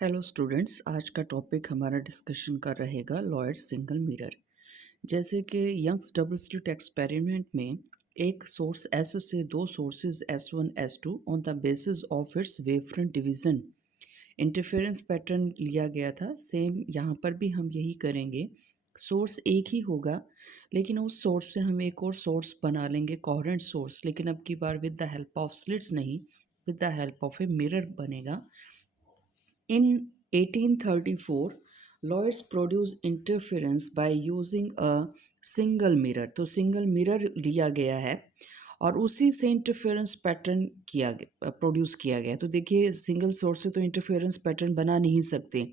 Hello students, आज का topic हमारा डिस्कशन का रहेगा लॉयड्स सिंगल मिरर। जैसे कि यंग्स डबल स्लिट एक्सपेरिमेंट में एक सोर्स एस से दो sources S1 S2 on the basis of its wavefront division interference pattern लिया गया था। सेम यहाँ पर भी हम यही करेंगे। सोर्स एक ही होगा, लेकिन उस सोर्स से हम एक और सोर्स बना लेंगे, कोहेरेंट सोर्स, लेकिन अब की बार with the help of slits नहीं, with the help of a mirror बनेगा। In 1834, Lloyds produced interference by using a single mirror। तो सिंगल मिरर लिया गया है और उसी से इंटरफेरेंस पैटर्न प्रोड्यूस किया गया। तो देखिए, सिंगल सोर्स से तो इंटरफेरेंस पैटर्न बना नहीं सकते।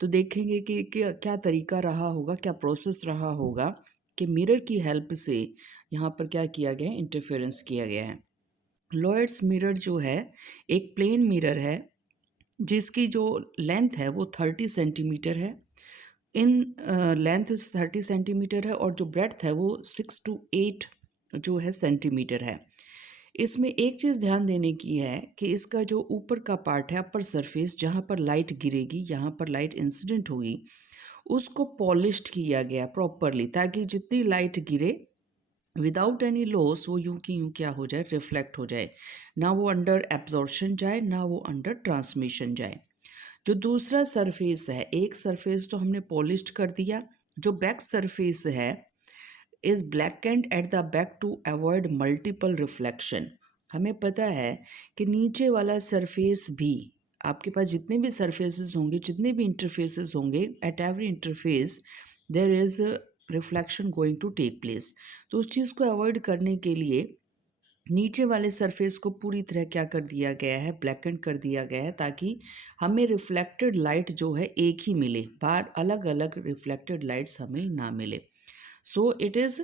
तो देखेंगे कि क्या तरीका रहा होगा, क्या प्रोसेस रहा होगा कि मिरर की हेल्प से यहाँ पर क्या किया गया है, इंटरफेरेंस किया गया है। लॉयड्स मिरर जो है एक प्लेन मिरर है जिसकी जो लेंथ है वो 30 सेंटीमीटर है। इन लेंथ 30 सेंटीमीटर है और जो ब्रेड्थ है वो 6 to 8 जो है सेंटीमीटर है। इसमें एक चीज़ ध्यान देने की है कि इसका जो ऊपर का पार्ट है, अपर सरफेस, जहाँ पर लाइट गिरेगी, यहाँ पर लाइट इंसिडेंट होगी, उसको पॉलिश्ड किया गया प्रॉपरली, ताकि जितनी लाइट गिरे विदाउट एनी लॉस वो यूं की यूं क्या हो जाए, रिफ्लेक्ट हो जाए, ना वो अंडर एब्जॉर्प्शन जाए ना वो अंडर ट्रांसमिशन जाए। जो दूसरा सरफेस है, एक सरफेस तो हमने पॉलिश्ड कर दिया, जो बैक सरफेस है is black and at the back to avoid multiple reflection. हमें पता है कि नीचे वाला सरफेस भी, आपके पास जितने भी सरफेसेस होंगे, जितने भी इंटरफेसेस होंगे, at every interface there is reflection going to take place. तो उस चीज़ को अवॉइड करने के लिए नीचे वाले सरफेस को पूरी तरह क्या कर दिया गया है, ब्लैकन कर दिया गया है, ताकि हमें रिफ्लेक्टेड लाइट जो है एक ही मिले, बाहर अलग अलग रिफ्लेक्टेड लाइट्स हमें ना मिले। So it is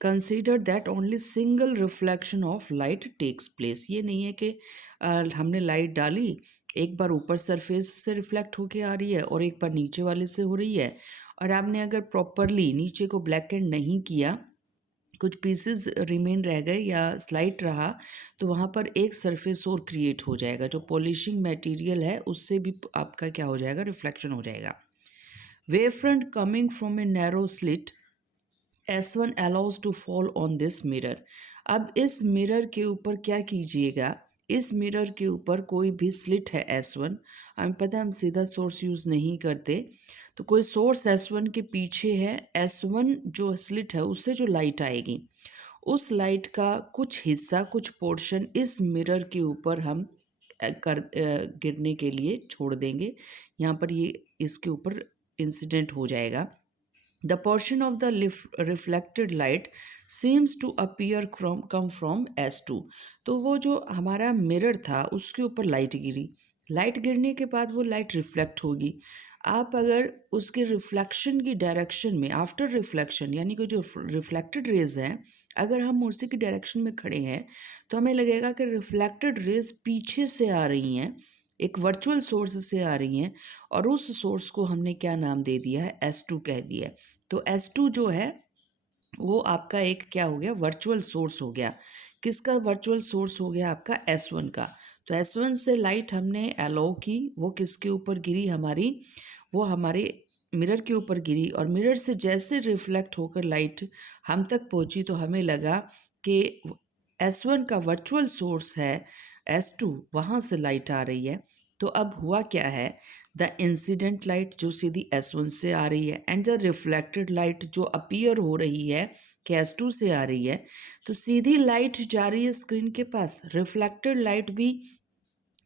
consider that only single reflection of light takes place. ये नहीं है कि हमने लाइट डाली, एक बार ऊपर सरफेस से रिफ्लेक्ट होके आ रही है और एक बार नीचे वाले से हो रही है, और आपने अगर प्रॉपरली नीचे को ब्लैक एंड नहीं किया, कुछ पीसेस रिमेन रह गए या स्लाइट रहा, तो वहाँ पर एक सरफेस और क्रिएट हो जाएगा, जो पॉलिशिंग मटेरियल है उससे भी आपका क्या हो जाएगा, रिफ्लेक्शन हो जाएगा। Wave front coming from a narrow slit S1 allows to fall on this mirror. अब इस मिरर के ऊपर क्या कीजिएगा, इस मिरर के ऊपर कोई भी स्लिट है S1, हमें पता है हम सीधा सोर्स यूज़ नहीं करते, तो कोई सोर्स S1 के पीछे है, S1 जो स्लिट है उससे जो लाइट आएगी, उस लाइट का कुछ हिस्सा, कुछ पोर्शन इस मिरर के ऊपर हम गिरने के लिए छोड़ देंगे। यहाँ पर ये इसके ऊपर इंसिडेंट हो जाएगा। The portion of the reflected light seems to appear come from S2। तो वो जो हमारा मिरर था उसके ऊपर लाइट गिरी, लाइट गिरने के बाद वो लाइट रिफ्लेक्ट होगी। आप अगर उसके रिफ्लेक्शन की डायरेक्शन में, आफ्टर रिफ्लेक्शन यानी कि जो रिफ्लेक्टेड रेज हैं, अगर हम उसी की डायरेक्शन में खड़े हैं तो हमें लगेगा कि रिफ्लेक्टेड रेज पीछे से आ रही हैं, एक वर्चुअल सोर्स से आ रही हैं, और उस सोर्स को हमने क्या नाम दे दिया है, S2 कह दिया है। तो S2 जो है वो आपका एक क्या हो गया, वर्चुअल सोर्स हो गया। किसका वर्चुअल सोर्स हो गया, आपका S1 का। तो S1 से लाइट हमने अलाउ की, वो किसके ऊपर गिरी, हमारी, वो हमारे मिरर के ऊपर गिरी, और मिरर से जैसे रिफ्लेक्ट होकर लाइट हम तक पहुंची तो हमें लगा कि S1 का वर्चुअल सोर्स है S2, वहाँ से लाइट आ रही है। तो अब हुआ क्या है, द इंसिडेंट लाइट जो सीधी S1 से आ रही है एंड द रिफ्लेक्टेड लाइट जो अपीयर हो रही है कि S2 से आ रही है, तो सीधी लाइट जा रही है स्क्रीन के पास, रिफ्लेक्टेड लाइट भी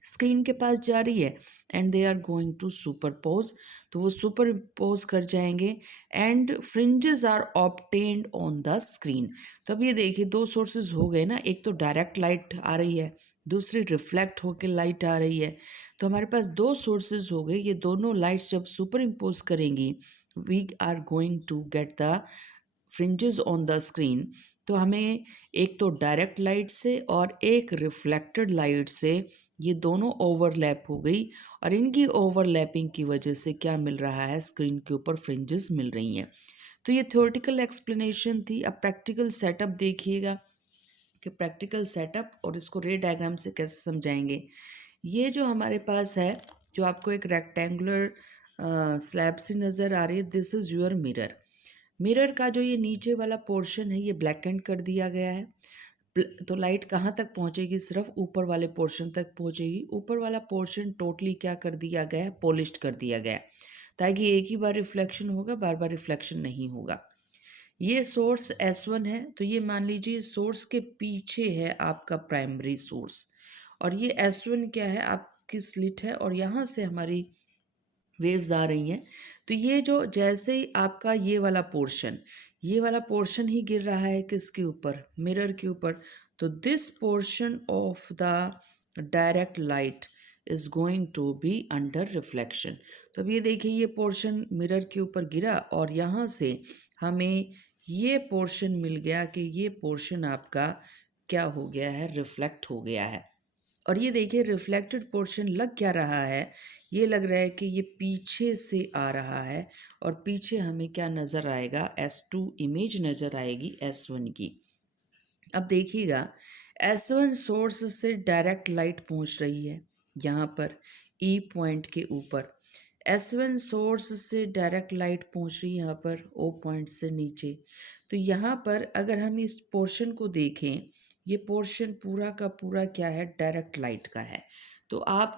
स्क्रीन के पास जा रही है, and they are going to superpose. तो वो सुपरपोज कर जाएंगे and fringes are obtained on the screen. तो अब ये देखिए, दो सोर्सेज हो गए ना, एक तो डायरेक्ट लाइट आ रही है, दूसरी रिफ्लेक्ट होकर लाइट आ रही है। तो हमारे पास दो सोर्सेज हो गए, ये दोनों लाइट्स जब सुपर इम्पोज करेंगी, we are going to get the fringes on the screen. तो हमें एक तो डायरेक्ट लाइट से और एक रिफ्लेक्टेड लाइट से ये दोनों ओवरलैप हो गई, और इनकी ओवरलैपिंग की वजह से क्या मिल रहा है, स्क्रीन के ऊपर फ्रिंजेस मिल रही हैं। तो ये थ्योरेटिकल एक्सप्लेनेशन थी। अब प्रैक्टिकल सेटअप देखिएगा कि प्रैक्टिकल सेटअप और इसको रे डायग्राम से कैसे समझाएंगे। ये जो हमारे पास है जो आपको एक रेक्टेंगुलर स्लैब सी नज़र आ रही है, this is your mirror. Mirror का जो ये नीचे वाला पोर्शन है ये ब्लैकेंड कर दिया गया है। तो लाइट कहाँ तक पहुँचेगी? सिर्फ ऊपर वाले पोर्शन तक पहुँचेगी। ऊपर वाला पोर्शन टोटली क्या कर दिया गया है? पॉलिश्ड कर दिया गया है, ताकि एक ही बार रिफ्लेक्शन होगा, बार बार रिफ्लेक्शन नहीं होगा। ये सोर्स S1 है, तो ये मान लीजिए सोर्स के पीछे है आपका प्राइमरी सोर्स, और ये S1 क्या है? आपकी स्लिट है, और यहाँ से हमारी वेव्स आ रही हैं। तो ये जो जैसे ही आपका ये वाला पोर्शन ही गिर रहा है किसके ऊपर? मिरर के ऊपर। तो this portion of the direct light is going to be under reflection. तो अब ये देखिए, ये पोर्शन मिरर के ऊपर गिरा और यहाँ से हमें ये पोर्शन मिल गया कि ये पोर्शन आपका क्या हो गया है? रिफ्लेक्ट हो गया है। और ये देखिए, रिफ्लेक्टेड पोर्शन लग क्या रहा है? ये लग रहा है कि ये पीछे से आ रहा है, और पीछे हमें क्या नज़र आएगा? S2 इमेज नज़र आएगी S1 की। अब देखिएगा, S1 सोर्स से डायरेक्ट लाइट पहुंच रही है यहाँ पर E पॉइंट के ऊपर। S1 सोर्स से डायरेक्ट लाइट पहुंच रही है यहाँ पर O पॉइंट से नीचे। तो यहाँ पर अगर हम इस पोर्शन को देखें, ये पोर्शन पूरा का पूरा क्या है? डायरेक्ट लाइट का है। तो आप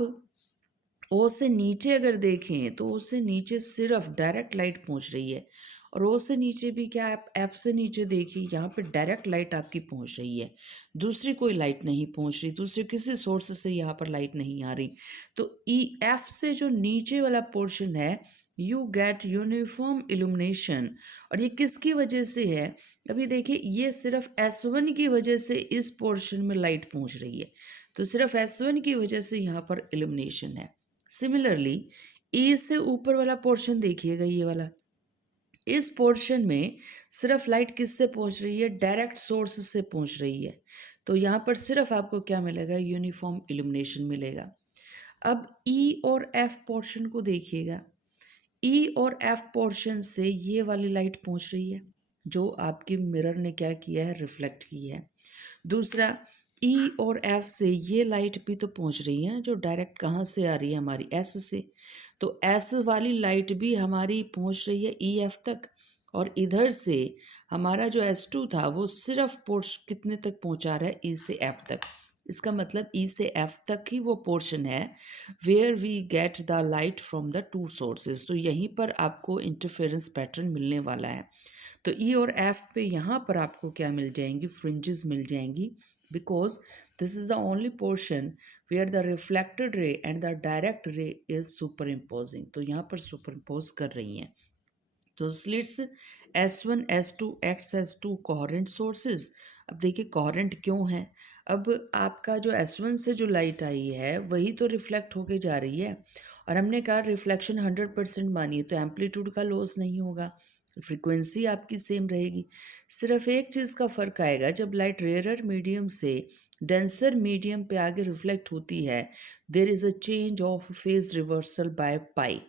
ओ से नीचे अगर देखें तो ओ से नीचे सिर्फ डायरेक्ट लाइट पहुंच रही है, और ओ से नीचे भी क्या, आप एफ से नीचे देखिए, यहाँ पे डायरेक्ट लाइट आपकी पहुंच रही है, दूसरी कोई लाइट नहीं पहुंच रही, दूसरे किसी सोर्स से यहाँ पर लाइट नहीं आ रही। तो ई एफ से जो नीचे वाला पोर्शन है, यू गेट यूनिफॉर्म इल्यूमिनेशन। और ये किसकी वजह से है? अभी देखिए, ये सिर्फ S1 की वजह से इस पोर्शन में लाइट पहुंच रही है, तो सिर्फ S1 की वजह से यहाँ पर इल्यूमिनेशन है। सिमिलरली ए से ऊपर वाला पोर्शन देखिएगा, ये वाला, इस पोर्शन में सिर्फ लाइट किससे पहुंच रही है? डायरेक्ट सोर्स से पहुंच रही है। तो यहाँ पर सिर्फ आपको क्या मिलेगा? यूनिफॉर्म इल्यूमिनेशन मिलेगा। अब ई और एफ पोर्शन को देखिएगा। ई और एफ पोर्शन से ये वाली लाइट पहुंच रही है, जो आपकी मिरर ने क्या किया है? रिफ्लेक्ट की है। दूसरा, ई और एफ से ये लाइट भी तो पहुंच रही है ना, जो डायरेक्ट कहाँ से आ रही है? हमारी एस से। तो एस वाली लाइट भी हमारी पहुंच रही है ई एफ तक, और इधर से हमारा जो S2 था वो सिर्फ पोर्श कितने तक पहुंचा रहा है? ई से एफ तक। इसका मतलब ई से एफ तक ही वो पोर्शन है where we get the light from the two sources. तो यहीं पर आपको इंटरफेरेंस पैटर्न मिलने वाला है। तो ई और एफ पे यहाँ पर आपको क्या मिल जाएंगी? फ्रिंजेस मिल जाएंगी, because this is the only portion where the reflected ray and the direct ray is superimposing. तो यहाँ पर सुपर इम्पोज कर रही हैं। तो slits S1 S2 XS2 coherent sources. अब देखिए कोहेरेंट क्यों है? अब आपका जो S1 से जो लाइट आई है वही तो रिफ्लेक्ट होके जा रही है, और हमने कहा रिफ्लेक्शन 100% मानिए तो एम्पलीट्यूड का लॉस नहीं होगा, फ्रीक्वेंसी आपकी सेम रहेगी। सिर्फ एक चीज़ का फ़र्क आएगा, जब लाइट रेयरर मीडियम से डेंसर मीडियम पे आगे रिफ्लेक्ट होती है, there is a change of phase reversal by pi.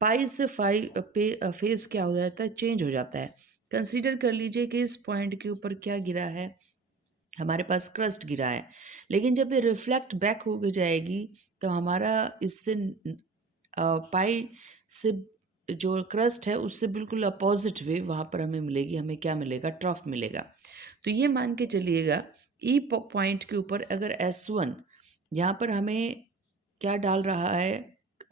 Pi से फेज क्या हो जाता है? चेंज हो जाता है। कंसीडर कर लीजिए कि इस पॉइंट के ऊपर क्या गिरा है? हमारे पास क्रस्ट गिरा है, लेकिन जब ये रिफ्लेक्ट बैक हो जाएगी तो हमारा इससे पाई से जो क्रस्ट है उससे बिल्कुल अपोजिट वे वहाँ पर हमें मिलेगी। हमें क्या मिलेगा? ट्रफ मिलेगा। तो ये मान के चलिएगा, ई पॉइंट के ऊपर अगर S1 यहाँ पर हमें क्या डाल रहा है?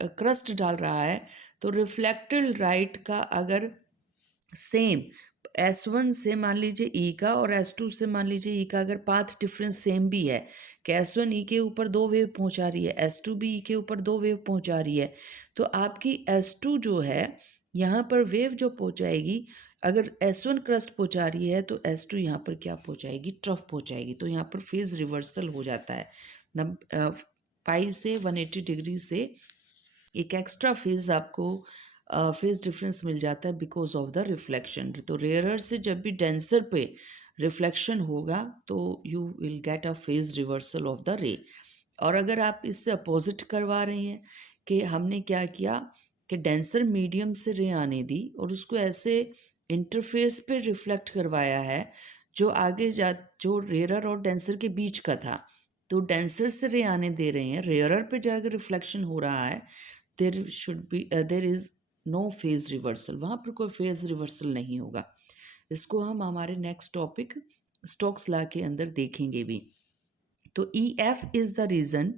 क्रस्ट डाल रहा है, तो रिफ्लेक्टेड लाइट का अगर सेम S1 से मान लीजिए ई का, और S2 से मान लीजिए ई का, अगर पाथ डिफरेंस सेम भी है कि S1 ई के ऊपर 2 वेव पहुंचा रही है, S2 भी ई के ऊपर 2 वेव पहुंचा रही है, तो आपकी S2 जो है यहाँ पर वेव जो पहुंचाएगी, अगर S1 क्रस्ट पहुंचा रही है तो S2 यहाँ पर क्या पहुंचाएगी? ट्रफ पहुंचाएगी। तो यहाँ पर फेज रिवर्सल हो जाता है। पाई से 180 डिग्री से एक एक्स्ट्रा फेज आपको फेज डिफरेंस मिल जाता है बिकॉज ऑफ द रिफ्लेक्शन। तो रेयरर से जब भी डेंसर पे रिफ्लेक्शन होगा तो you will get a phase reversal of the रे। और अगर आप इससे अपोजिट करवा रहे हैं कि हमने क्या किया कि डेंसर मीडियम से रे आने दी और उसको ऐसे इंटरफेस पे रिफ्लेक्ट करवाया है जो आगे जो रेयरर और डेंसर के बीच का था, तो डेंसर से रे आने दे रहे हैं, रेयरर पे जाकर रिफ्लेक्शन हो रहा है, there is no phase reversal, वहाँ पर कोई फेज रिवर्सल नहीं होगा। इसको हम हमारे नेक्स्ट टॉपिक स्टोक्स लॉ के अंदर देखेंगे भी। तो E F is the reason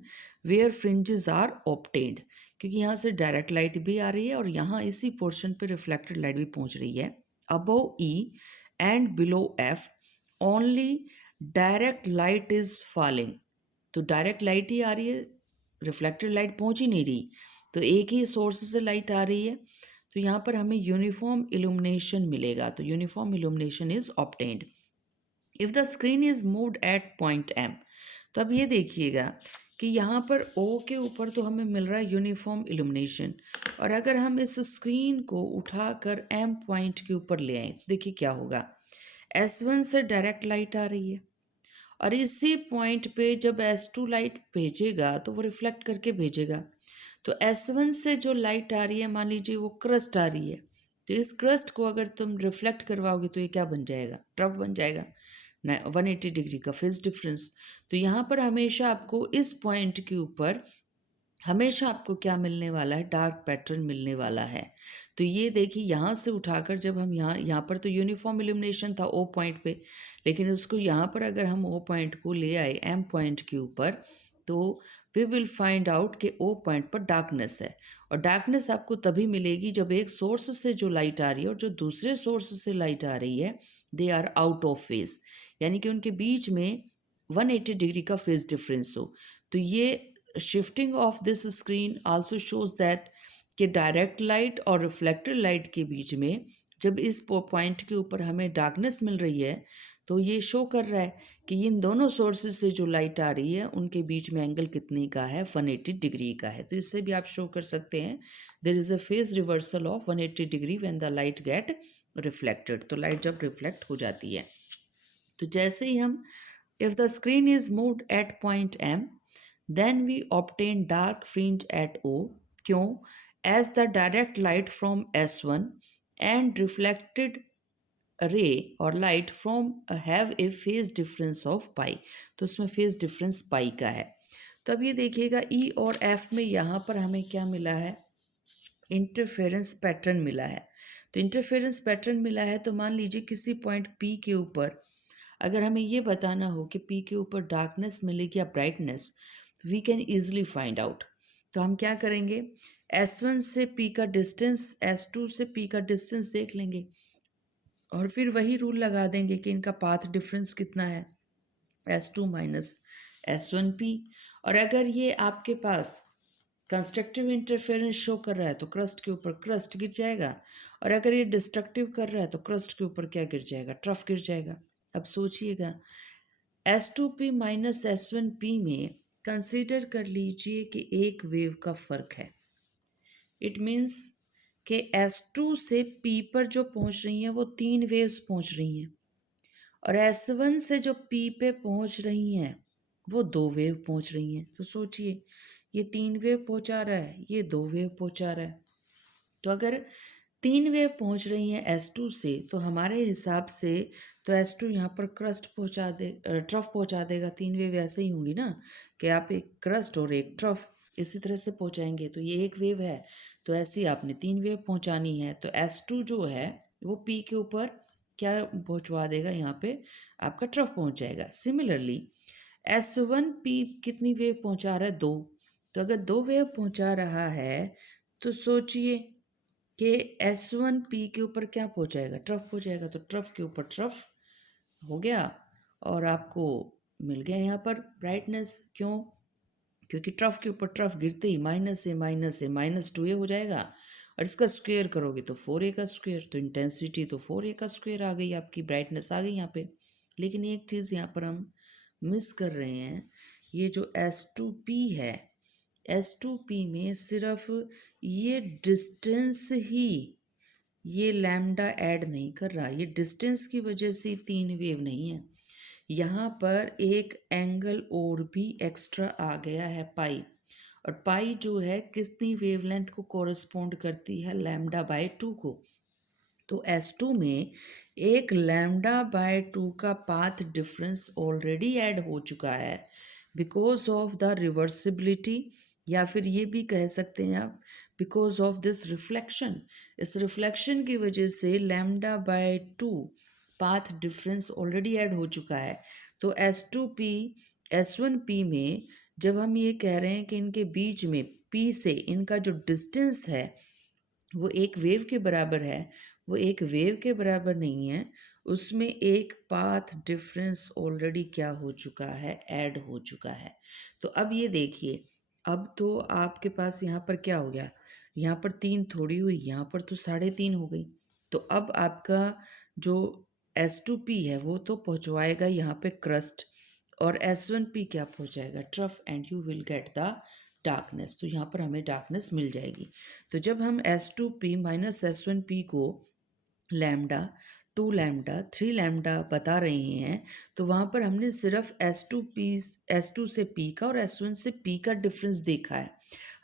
where fringes are obtained, क्योंकि यहाँ से डायरेक्ट लाइट भी आ रही है और यहाँ इसी पोर्शन पे रिफ्लेक्टेड लाइट भी पहुँच रही है। Above E and below F only direct light is falling, तो डायरेक्ट लाइट ही आ रही है, रिफ्लेक्टेड लाइट पहुँच ही नहीं रही, तो एक ही सोर्स से लाइट आ रही है, तो यहाँ पर हमें यूनिफॉर्म इल्यूमिनेशन मिलेगा। तो uniform illumination is obtained if the screen is moved at point M. तो अब ये देखिएगा कि यहाँ पर O के ऊपर तो हमें मिल रहा है यूनिफॉर्म इल्यूमिनेशन, और अगर हम इस स्क्रीन को उठाकर M पॉइंट के ऊपर ले आए तो देखिए क्या होगा। S1 से डायरेक्ट लाइट आ रही है और इसी पॉइंट पे जब S2 लाइट भेजेगा तो वो रिफ्लेक्ट करके भेजेगा। तो S1 से जो लाइट आ रही है, मान लीजिए वो क्रस्ट आ रही है, तो इस क्रस्ट को अगर तुम रिफ्लेक्ट करवाओगे तो ये क्या बन जाएगा, ट्रफ बन जाएगा, 180 डिग्री का फेज डिफरेंस। तो यहाँ पर हमेशा आपको इस पॉइंट के ऊपर हमेशा आपको क्या मिलने वाला है, डार्क पैटर्न मिलने वाला है। तो ये देखिए यहाँ से उठाकर जब हम यहाँ पर तो यूनिफॉर्म इल्यूमिनेशन था O पॉइंट पे, लेकिन उसको यहाँ पर अगर हम O पॉइंट को ले आए M पॉइंट के ऊपर, तो वी विल फाइंड आउट कि O पॉइंट पर डार्कनेस है, और डार्कनेस आपको तभी मिलेगी जब एक सोर्स से जो लाइट आ रही है और जो दूसरे सोर्स से लाइट आ रही है, they are out of phase, यानी कि उनके बीच में 180 डिग्री का फेज डिफरेंस हो। तो ये shifting of this screen also shows that कि डायरेक्ट लाइट और रिफ्लेक्टेड लाइट के बीच में जब इस पॉइंट के ऊपर हमें डार्कनेस मिल रही है, तो ये शो कर रहा है कि इन दोनों सोर्सेज से जो लाइट आ रही है उनके बीच में एंगल कितने का है, 180 डिग्री का है। तो इससे भी आप शो कर सकते हैं there is a phase reversal of 180 degree when the light get reflected, तो लाइट जब रिफ्लेक्ट हो जाती है। तो जैसे ही हम if the screen is moved at point M then we obtain dark fringe at O, क्यों, as the direct light from S1 and reflected ray और light from have a phase difference of pi, तो उसमें phase difference pi का है। तो अब ये देखिएगा E और F में यहाँ पर हमें क्या मिला है, इंटरफेरेंस पैटर्न मिला है। तो इंटरफेरेंस पैटर्न मिला है, तो मान लीजिए किसी पॉइंट P के ऊपर अगर हमें ये बताना हो कि P के ऊपर डार्कनेस मिलेगी या brightness, we can easily find out. तो हम क्या करेंगे, S1 से P का डिस्टेंस, S2 से P का डिस्टेंस देख लेंगे और फिर वही रूल लगा देंगे कि इनका पाथ डिफरेंस कितना है, S2 माइनस S1P। और अगर ये आपके पास कंस्ट्रक्टिव इंटरफेरेंस शो कर रहा है तो क्रस्ट के ऊपर क्रस्ट गिर जाएगा, और अगर ये डिस्ट्रक्टिव कर रहा है तो क्रस्ट के ऊपर क्या गिर जाएगा, ट्रफ गिर जाएगा। अब सोचिएगा S2P माइनस S1P में कंसीडर कर लीजिए कि एक वेव का फर्क है। इट मीन्स कि S2 से P पर जो पहुंच रही हैं वो 3 वेव्स पहुंच रही हैं, और S1 से जो P पे पहुंच रही हैं वो 2 वेव पहुंच रही हैं। तो सोचिए ये 3 वेव पहुंचा रहा है, ये 2 वेव पहुंचा रहा है। तो अगर 3 वेव पहुंच रही हैं S2 से, तो हमारे हिसाब से तो S2 यहाँ पर क्रस्ट पहुंचा दे, ट्रफ पहुंचा देगा। 3 वेव ऐसे ही होंगी ना कि आप एक क्रस्ट और एक ट्रफ इसी तरह से पहुंचाएंगे। तो ये एक वेव है, तो ऐसी आपने 3 वेव पहुंचानी है, तो S2 जो है वो P के ऊपर क्या पहुंचवा देगा, यहाँ पे आपका ट्रफ पहुंच जाएगा। सिमिलरली S1P कितनी वेव पहुंचा रहा है, 2। तो अगर 2 वेव पहुंचा रहा है तो सोचिए कि S1P के ऊपर क्या पहुंचाएगा, ट्रफ पहुंचाएगा। तो ट्रफ के ऊपर ट्रफ हो गया और आपको मिल गया यहाँ पर ब्राइटनेस। क्यों, क्योंकि ट्रफ के ऊपर ट्रफ गिरते ही माइनस से माइनस 2A हो जाएगा, और इसका स्क्वायर करोगे तो 4A का स्क्वायर, तो इंटेंसिटी तो 4A का स्क्वायर आ गई, आपकी ब्राइटनेस आ गई यहाँ पे। लेकिन एक चीज़ यहाँ पर हम मिस कर रहे हैं, ये जो S2P है, S2P में सिर्फ ये डिस्टेंस ही ये लैम्डा ऐड नहीं कर रहा, ये डिस्टेंस की वजह से 3 वेव नहीं है, यहाँ पर एक एंगल और भी एक्स्ट्रा आ गया है, पाई। और पाई जो है कितनी वेवलेंथ को कोरस्पोंड करती है, लैम्डा बाय 2 को। तो S2 में एक लैम्डा बाय 2 का पाथ डिफरेंस ऑलरेडी ऐड हो चुका है बिकॉज ऑफ द रिवर्सिबिलिटी या फिर ये भी कह सकते हैं आप, बिकॉज ऑफ दिस रिफ्लेक्शन, इस रिफ्लेक्शन की वजह से lambda by two path difference already add हो चुका है। तो S2P S1P में जब हम ये कह रहे हैं कि इनके बीच में P से इनका जो डिस्टेंस है वो एक वेव के बराबर है, वो एक वेव के बराबर नहीं है, उसमें एक पाथ डिफरेंस ऑलरेडी क्या हो चुका है, ऐड हो चुका है। तो अब ये देखिए, अब तो आपके पास यहाँ पर क्या हो गया, यहाँ पर 3 थोड़ी हुई, यहाँ पर तो 3.5 हो गई। तो अब आपका जो S2P है वो तो पहुँचवाएगा यहाँ पे क्रस्ट, और S1P क्या पहुँचाएगा, trough, and you will get the darkness. तो यहाँ पर हमें डार्कनेस मिल जाएगी। तो जब हम S2P माइनस S1P को लैम्डा, 2 लैम्डा, 3 लैम्डा बता रहे हैं, तो वहाँ पर हमने सिर्फ S2 से P का और S1 से P का डिफरेंस देखा है।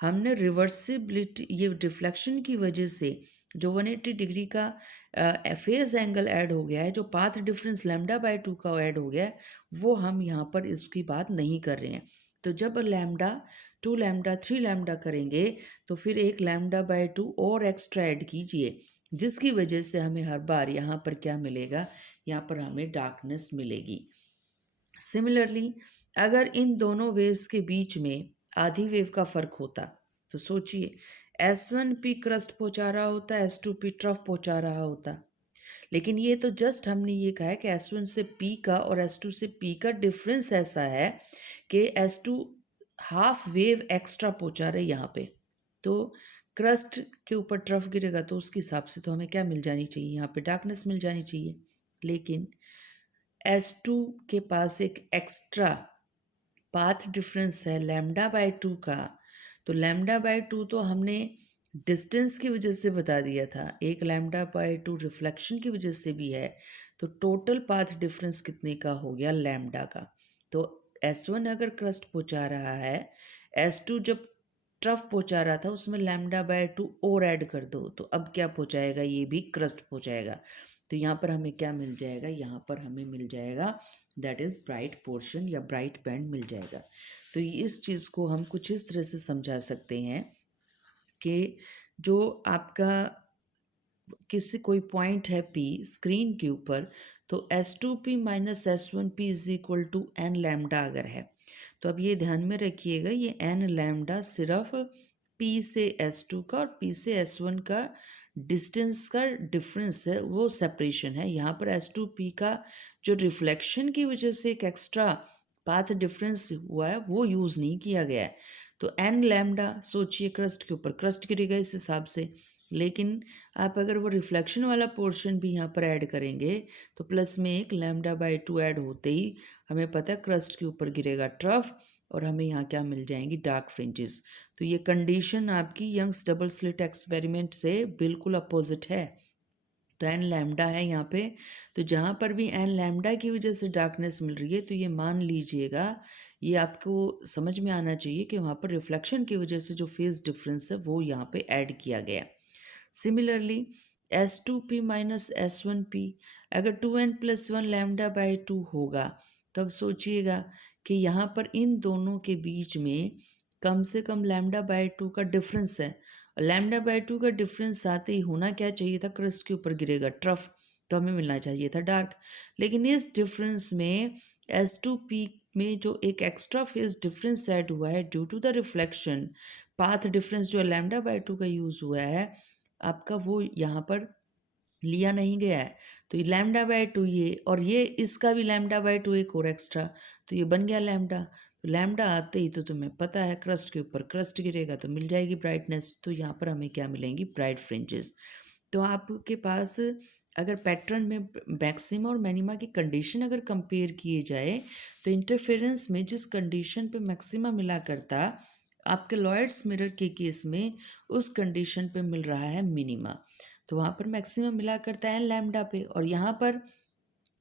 हमने रिवर्सिबिलिटी, ये डिफ्लेक्शन की वजह से जो 180 डिग्री का फेज एंगल ऐड हो गया है, जो पाथ डिफरेंस लैम्डा बाय 2 का ऐड हो गया है, वो हम यहाँ पर इसकी बात नहीं कर रहे हैं। तो जब लैम्डा 2 लैम्डा 3 लैम्डा करेंगे तो फिर एक लैम्डा बाय 2 और एक्स्ट्रा ऐड कीजिए, जिसकी वजह से हमें हर बार यहाँ पर क्या मिलेगा, यहाँ पर हमें डार्कनेस मिलेगी। सिमिलरली अगर इन दोनों वेव्स के बीच में आधी वेव का फर्क होता, तो सोचिए S1P क्रस्ट पहुंचा रहा होता, S2P ट्रफ पहुंचा रहा होता। लेकिन ये तो जस्ट हमने ये कहा है कि S1 से P का और S2 से P का डिफरेंस ऐसा है कि S2 हाफ वेव एक्स्ट्रा पहुंचा रहे यहाँ पे। तो क्रस्ट के ऊपर ट्रफ गिरेगा तो उसके हिसाब से तो हमें क्या मिल जानी चाहिए, यहाँ पे डार्कनेस मिल जानी चाहिए। लेकिन S2 के पास एक एक्स्ट्रा पाथ डिफरेंस है लैम्डा बाय 2 का। तो लैम्डा बाय 2 तो हमने डिस्टेंस की वजह से बता दिया था, एक लैम्डा बाय 2 रिफ्लेक्शन की वजह से भी है। तो टोटल पाथ डिफरेंस कितने का हो गया, लैम्डा का। तो S1 अगर क्रस्ट पहुंचा रहा है, S2 जब ट्रफ पहुंचा रहा था उसमें लैम्डा बाय 2 और ऐड कर दो, तो अब क्या पहुंचाएगा, ये भी क्रस्ट पहुंचाएगा। तो यहाँ पर हमें क्या मिल जाएगा, यहाँ पर हमें मिल जाएगा दैट इज़ ब्राइट पोर्शन या ब्राइट बैंड मिल जाएगा। तो इस चीज़ को हम कुछ इस तरह से समझा सकते हैं कि जो आपका किसी कोई पॉइंट है P स्क्रीन के ऊपर, तो S2P minus S1P is equal to N lambda अगर है, तो अब ये ध्यान में रखिएगा, ये एन लैम्डा सिर्फ P से S2 का और P से S1 का डिस्टेंस का डिफरेंस है, वो सेपरेशन है। यहाँ पर S2P का जो रिफ्लेक्शन की वजह से एक एक्स्ट्रा पाथ डिफरेंस हुआ है वो यूज़ नहीं किया गया है। तो एन लैम्डा सोचिए क्रस्ट के ऊपर क्रस्ट गिरेगा इस हिसाब से। लेकिन आप अगर वो रिफ्लेक्शन वाला पोर्शन भी यहाँ पर ऐड करेंगे तो प्लस में एक लैम्डा बाय 2 ऐड होते ही हमें पता है क्रस्ट के ऊपर गिरेगा ट्रफ, और हमें यहाँ क्या मिल जाएंगी, डार्क फ्रिंजेस। तो ये कंडीशन आपकी यंग्स डबल स्लिट एक्सपेरिमेंट से बिल्कुल अपोजिट है। तो एन लैम्डा है यहाँ पे, तो जहाँ पर भी एन लैम्डा की वजह से डार्कनेस मिल रही है तो ये मान लीजिएगा, ये आपको समझ में आना चाहिए कि वहाँ पर रिफ्लेक्शन की वजह से जो फेज डिफरेंस है वो यहाँ पे ऐड किया गया। सिमिलरली S2P माइनस S1P अगर 2n+1 लैम्डा बाय 2 होगा, तब सोचिएगा कि यहाँ पर इन दोनों के बीच में कम से कम लैम्डा बाय 2 का डिफरेंस है। लैम्डा बाय 2 का डिफरेंस आते ही होना क्या चाहिए था, क्रस्ट के ऊपर गिरेगा ट्रफ, तो हमें मिलना चाहिए था डार्क। लेकिन इस डिफरेंस में S2P में जो एक एक्स्ट्रा फेज डिफरेंस ऐड हुआ है due to the reflection, path difference जो लैम्डा बाय 2 का यूज़ हुआ है आपका, वो यहाँ पर लिया नहीं गया है। तो ये लैम्डा बाय 2 ये, और ये इसका भी लैम्डा बाय 2 एक और एक्स्ट्रा, तो ये बन गया लैम्डा। तो लैम्डा आते ही तो तुम्हें पता है क्रस्ट के ऊपर क्रस्ट गिरेगा तो मिल जाएगी ब्राइटनेस, तो यहाँ पर हमें क्या मिलेंगी, ब्राइट फ्रिंजेस। तो आपके पास अगर पैटर्न में मैक्सिमा और मिनिमा की कंडीशन अगर कंपेयर किए जाए, तो इंटरफेरेंस में जिस कंडीशन पे मैक्सिमा मिला करता, आपके लॉयड्स मिरर के केस में उस कंडीशन पे मिल रहा है मिनिमा। तो वहाँ पर मैक्सिमम मिला करता है एन लैम्डा पे, और यहाँ पर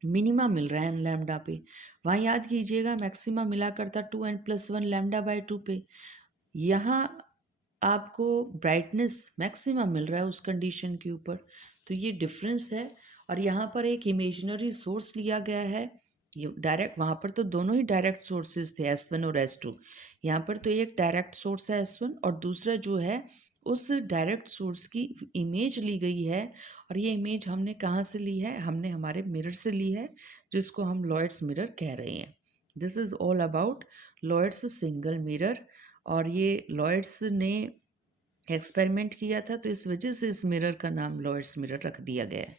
मिनिमा मिल रहा है एन लैम्डा पे। वहाँ याद कीजिएगा मैक्सिमा मिला करता 2n+1 लैम्डा बाय 2 पे। यहाँ आपको ब्राइटनेस मैक्सिमम मिल रहा है उस कंडीशन के ऊपर। तो ये डिफरेंस है, और यहाँ पर एक इमेजिनरी सोर्स लिया गया है। ये डायरेक्ट, वहाँ पर तो दोनों ही डायरेक्ट सोर्सेज थे S1 और S2, यहाँ पर तो एक डायरेक्ट सोर्स है S1 और दूसरा जो है उस डायरेक्ट सोर्स की इमेज ली गई है और ये इमेज हमने कहाँ से ली है, हमने हमारे मिरर से ली है जिसको हम लॉयड्स मिरर कह रहे हैं। This is all about Lloyd's single mirror. और ये लॉयड्स ने एक्सपेरिमेंट किया था तो इस वजह से इस मिरर का नाम लॉयड्स मिरर रख दिया गया है।